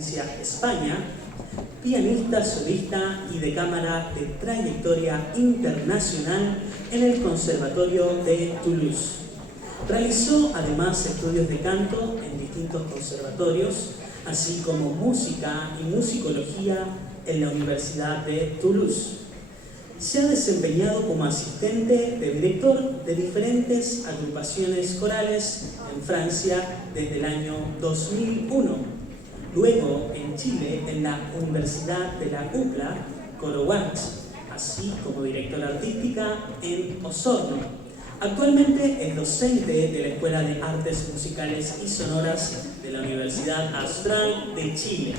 España, pianista, solista y de cámara de trayectoria internacional en el Conservatorio de Toulouse. Realizó además estudios de canto en distintos conservatorios, así como música y musicología en la Universidad de Toulouse. Se ha desempeñado como asistente de director de diferentes agrupaciones corales en Francia desde el año 2001. Luego en Chile, en la Universidad de la UCLA, Coro Watts, así como directora artística en Osorno. Actualmente es docente de la Escuela de Artes Musicales y Sonoras de la Universidad Austral de Chile.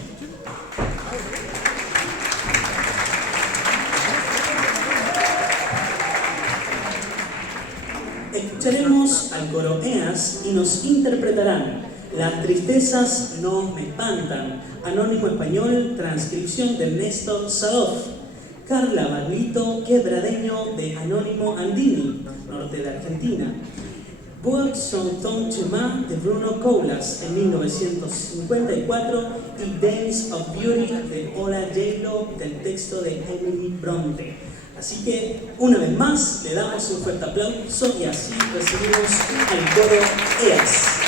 Escucharemos al coro EAS y nos interpretarán Las tristezas no me espantan, Anónimo Español, transcripción de Néstor Sadoff, Carla Barlito, quebradeño de Anónimo Andini, norte de Argentina, Bourg Saint Chemin de Bruno Coulas en 1954 y Dance of Beauty de Ola J-Lo del texto de Emily Bronte. Así que, una vez más, le damos un fuerte aplauso y así recibimos al coro EAS.